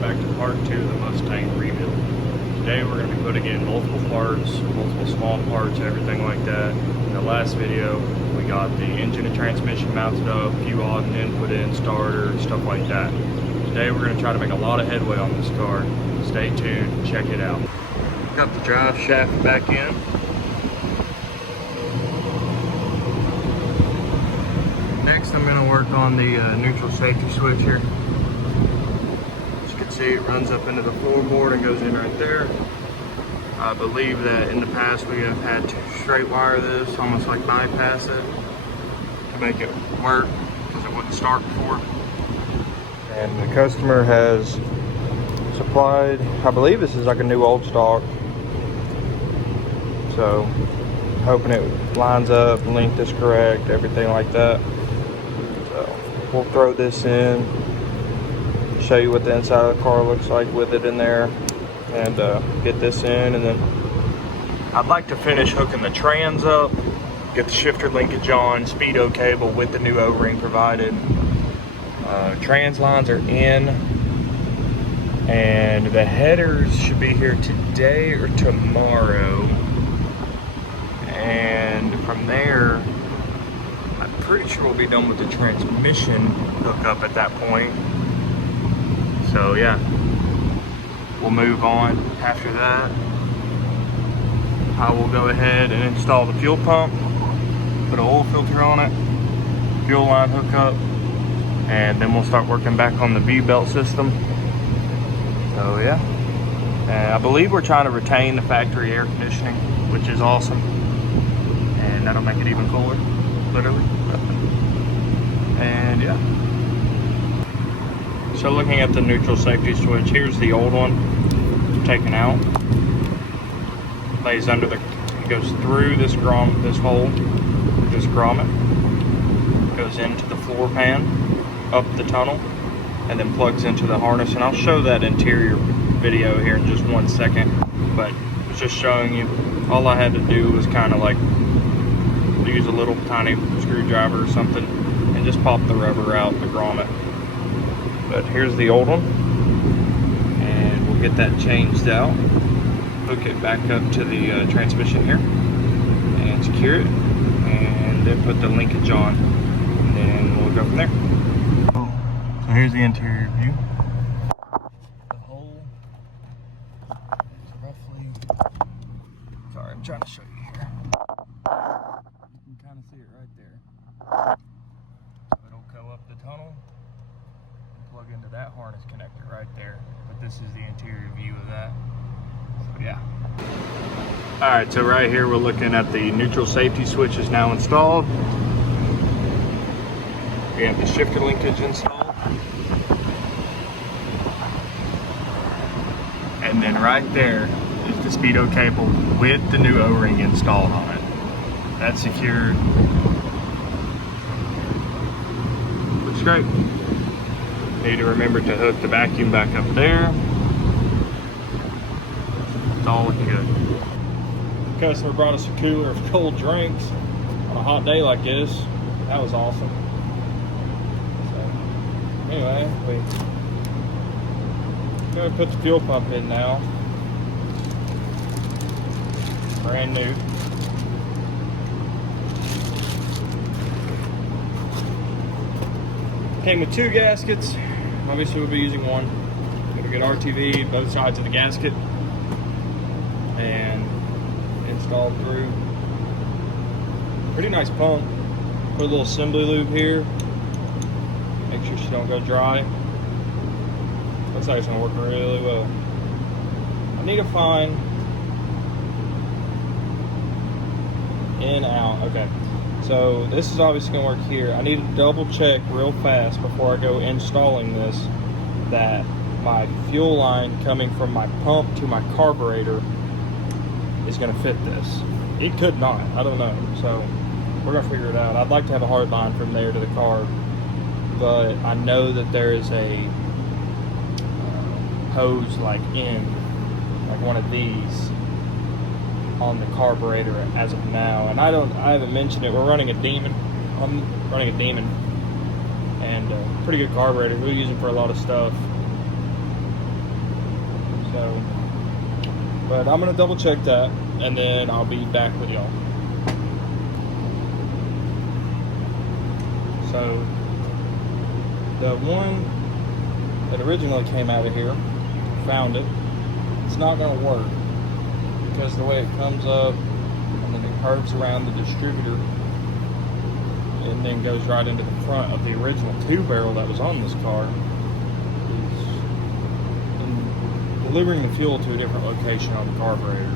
welcome back to part 2 of the Mustang rebuild. Today we're going to be putting in multiple parts, multiple small parts, everything like that. In the last video we got the engine and transmission mounted up, a few odd and input in, starter, stuff like that. Today we're going to try to make a lot of headway on this car. Stay tuned, check it out. Got the drive shaft back in. Next I'm going to work on the neutral safety switch here. As you can see, it runs up into the floorboard and goes in right there. I believe that in the past we have had to straight wire this, almost like bypass it, to make it work because it wouldn't start before. And the customer has supplied, I believe this is like a new old stock. So, hoping it lines up, length is correct, everything like that. We'll throw this in, show you what the inside of the car looks like with it in there, and get this in. And then I'd like to finish hooking the trans up, get the shifter linkage on, speedo cable with the new O-ring provided. Trans lines are in, and the headers should be here today or tomorrow. And from there, I'm pretty sure we'll be done with the transmission hookup at that point. So yeah, we'll move on after that. I will go ahead and install the fuel pump, put an oil filter on it, fuel line hookup, and then we'll start working back on the V-belt system. So yeah, and I believe we're trying to retain the factory air conditioning, which is awesome, and that'll make it even cooler, literally. And yeah, so looking at the neutral safety switch, here's the old one taken out. Lays under the, it goes through this hole, this grommet, goes into the floor pan, up the tunnel, and then plugs into the harness. And I'll show that interior video here in just 1 second, but it's just showing you. All I had to do was kind of like use a little tiny screwdriver or something and just pop the rubber out, the grommet. But here's the old one, and we'll get that changed out, hook it back up to the transmission here, and secure it, and then put the linkage on, and then we'll go from there. So here's the interior view. The hole is roughly, sorry, I'm trying to show you here. You can kind of see it right there. So it'll go up the tunnel and plug into that harness connector right there. But this is the interior view of that. So yeah. Alright, so right here we're looking at the neutral safety switch is now installed. We have the shifter linkage installed. And then right there is the speedo cable with the new O-ring installed on it. That's secured. Looks great. Need to remember to hook the vacuum back up there. It's all looking good. The customer brought us a cooler of cold drinks on a hot day like this. That was awesome. So, anyway, we're going to put the fuel pump in now. Brand new. Came with 2 gaskets. Obviously we'll be using one. Got a good RTV, both sides of the gasket, and installed through. Pretty nice pump. Put a little assembly lube here. Make sure she don't go dry. Looks like it's gonna work really well. I need to find in, out, okay. So this is obviously gonna work here. I need to double check real fast before I go installing this that my fuel line coming from my pump to my carburetor is gonna fit this. It could not, I don't know. So we're gonna figure it out. I'd like to have a hard line from there to the car, but I know that there is a hose like one of these on the carburetor as of now, and I haven't mentioned it. We're running a Demon. I'm running a Demon, and pretty good carburetor. We'll use it for a lot of stuff. But I'm gonna double check that, and then I'll be back with y'all. So the one that originally came out of here, found it. It's not gonna work because the way it comes up and then it curves around the distributor and then goes right into the front of the original 2-barrel that was on this car. Delivering the fuel to a different location on the carburetor.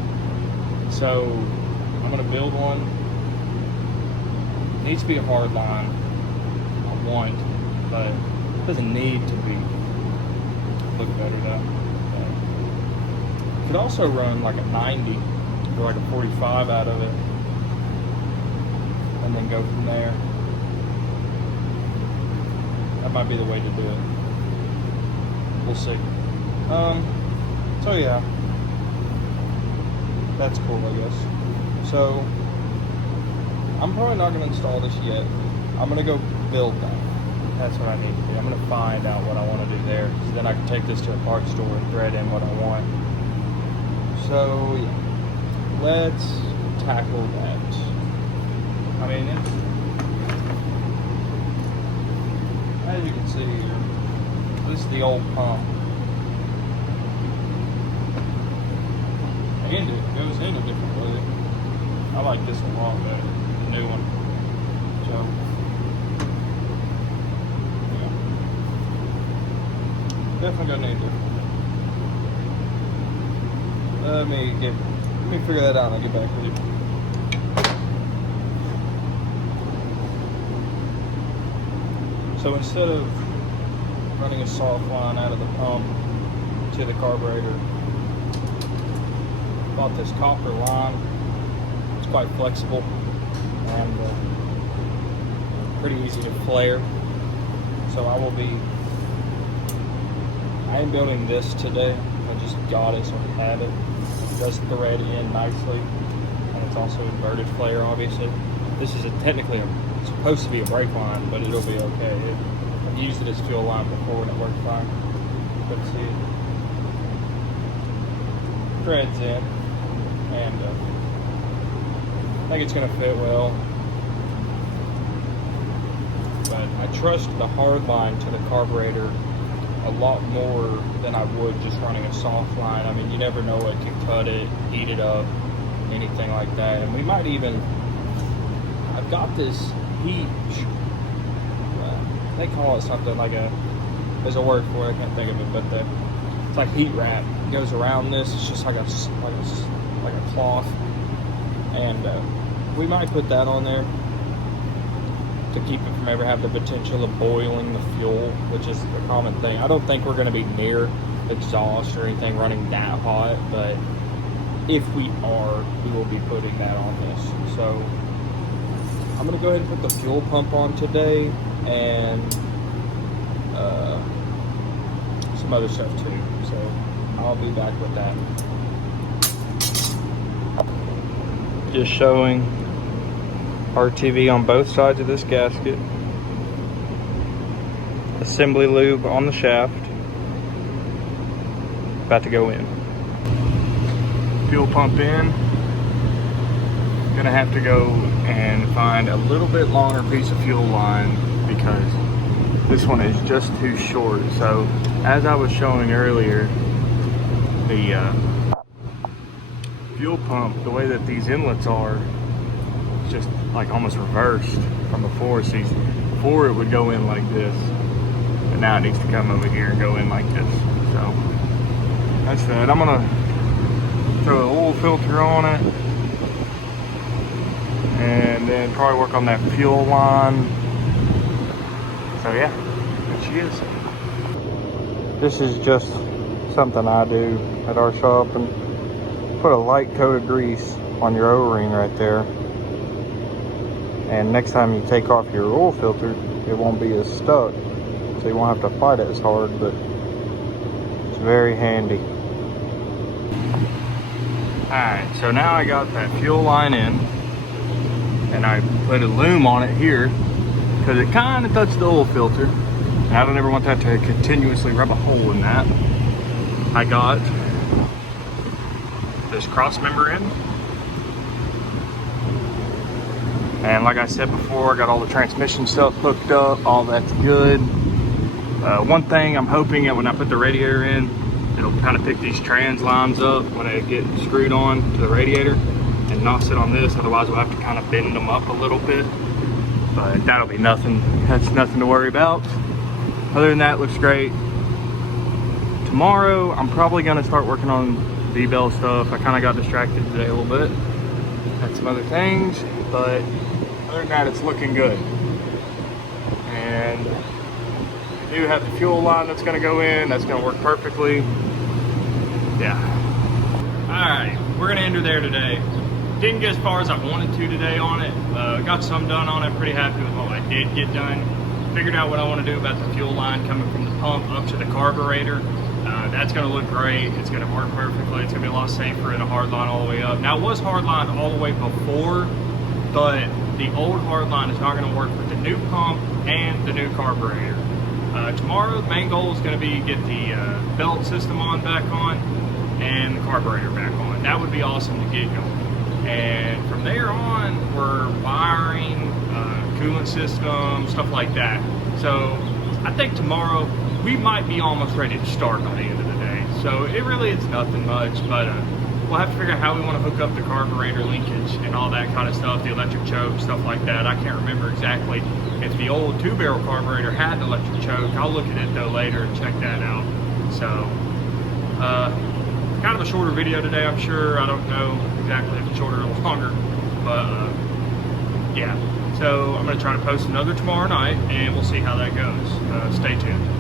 So I'm gonna build one. It needs to be a hard line. I want, but it doesn't need to be. Look better though. Could also run like a 90 or like a 45 out of it, and then go from there. That might be the way to do it. We'll see. So yeah, that's cool, I guess. So I'm probably not gonna install this yet. I'm gonna go build that. That's what I need to do. I'm gonna find out what I want to do there, so then I can take this to a parts store and thread in what I want. So yeah, let's tackle that. I mean, it's, as you can see here, this is the old pump. It goes in a different way. I like this one a lot better, the new one. So, yeah. Definitely gonna need it. Let me figure that out and I'll get back with you. So instead of running a soft line out of the pump to the carburetor, bought this copper line. It's quite flexible and pretty easy to flare. So I am building this today. I just got it, so I have it. It does thread in nicely, and it's also inverted flare, obviously. This is technically it's supposed to be a brake line, but it'll be okay. I've used it as fuel line before and it worked fine. Let's see. Threads in. And I think it's going to fit well, but I trust the hard line to the carburetor a lot more than I would just running a soft line. I mean, you never know, it can cut it, heat it up, anything like that. And we might even, I've got this heat, they call it something like there's a word for it, I can't think of it, but it's like heat wrap. It goes around this, it's just like a cloth, and we might put that on there to keep it from ever having the potential of boiling the fuel, which is a common thing. I don't think we're going to be near exhaust or anything running that hot, but if we are, we will be putting that on this. So I'm going to go ahead and put the fuel pump on today, and some other stuff too. So I'll be back with that. Just showing RTV on both sides of this gasket. Assembly lube on the shaft. About to go in. Fuel pump in. Gonna have to go and find a little bit longer piece of fuel line because this one is just too short. So as I was showing earlier, the fuel pump, the way that these inlets are, it's just like almost reversed from before. See, before it would go in like this, but now it needs to come over here and go in like this. So that's that. I'm gonna throw an oil filter on it, and then probably work on that fuel line. So yeah, there she is. This is just something I do at our shop, and put a light coat of grease on your O-ring right there, and next time you take off your oil filter, it won't be as stuck, so you won't have to fight it as hard, but it's very handy. Alright, so now I got that fuel line in, and I put a loom on it here because it kind of touched the oil filter, and I don't ever want that to continuously rub a hole in that. I got this cross member in. And like I said before, I got all the transmission stuff hooked up, all that's good. One thing I'm hoping that when I put the radiator in, it'll kind of pick these trans lines up when they get screwed on to the radiator and not sit on this. Otherwise we'll have to kind of bend them up a little bit, but that'll be nothing. That's nothing to worry about. Other than that, looks great. Tomorrow, I'm probably gonna start working on V-bell stuff. I kind of got distracted today a little bit. Had some other things, but other than that, it's looking good. And I do have the fuel line that's gonna go in. That's gonna work perfectly. Yeah. All right, we're gonna end her there today. Didn't get as far as I wanted to today on it. Got some done on it. Pretty happy with what I did get done. Figured out what I want to do about the fuel line coming from the pump up to the carburetor. That's going to look great. It's going to work perfectly. It's going to be a lot safer in a hard line all the way up. Now, it was hard line all the way before, but the old hard line is not going to work with the new pump and the new carburetor. Tomorrow, the main goal is going to be get the belt system back on and the carburetor back on. That would be awesome to get going. And from there on, we're wiring, coolant system, stuff like that. So I think tomorrow we might be almost ready to start by the end of the day. So it really is nothing much, but we'll have to figure out how we want to hook up the carburetor linkage and all that kind of stuff, the electric choke, stuff like that. I can't remember exactly if the old 2-barrel carburetor had an electric choke. I'll look at it though later and check that out. So kind of a shorter video today, I'm sure. I don't know exactly if it's shorter or longer, but yeah. So I'm going to try to post another tomorrow night, and we'll see how that goes. Stay tuned.